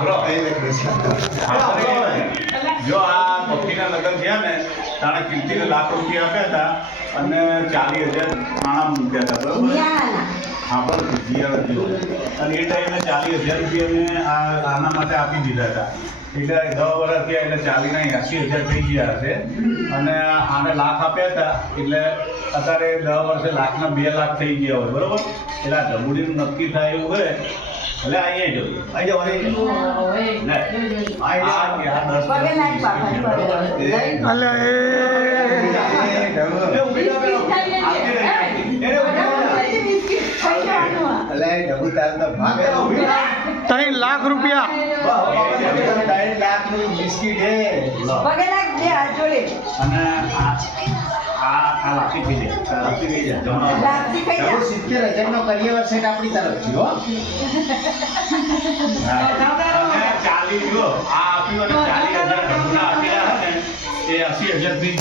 હાબરો જો આ પક્ષીના લગ્ન થયા ને તાણે કીર્તિને લાખ રૂપિયા આપ્યા હતા અને 40,000 નાણાં મૂક્યા હતા બરોબર હા પણ જીયા અને એ ટાઈમે 40,000 રૂપિયા આના માટે આપી દીધા હતા એટલે 10 વર્ષ થયા એટલે 40 ના 80,000 થઈ ગયા હશે અને આને લાખ આપ્યા હતા એટલે અત્યારે 10 વર્ષે લાખના 2 લાખ થઈ ગયા હોય બરોબર એટલે આ ઢબુડીનું નક્કી થાય એવું હોય એટલે અહીંયા જોઈએ 3 લાખ રૂપિયા અને આ લાખી થઈ જાય લાખી થઈ જાય 70,000 નો કરિયર સેટ આપણી તરફથી હો 40 જો આ આપ્યું અને 40,000 આપેલા હતા ને એ 80,000 થઈ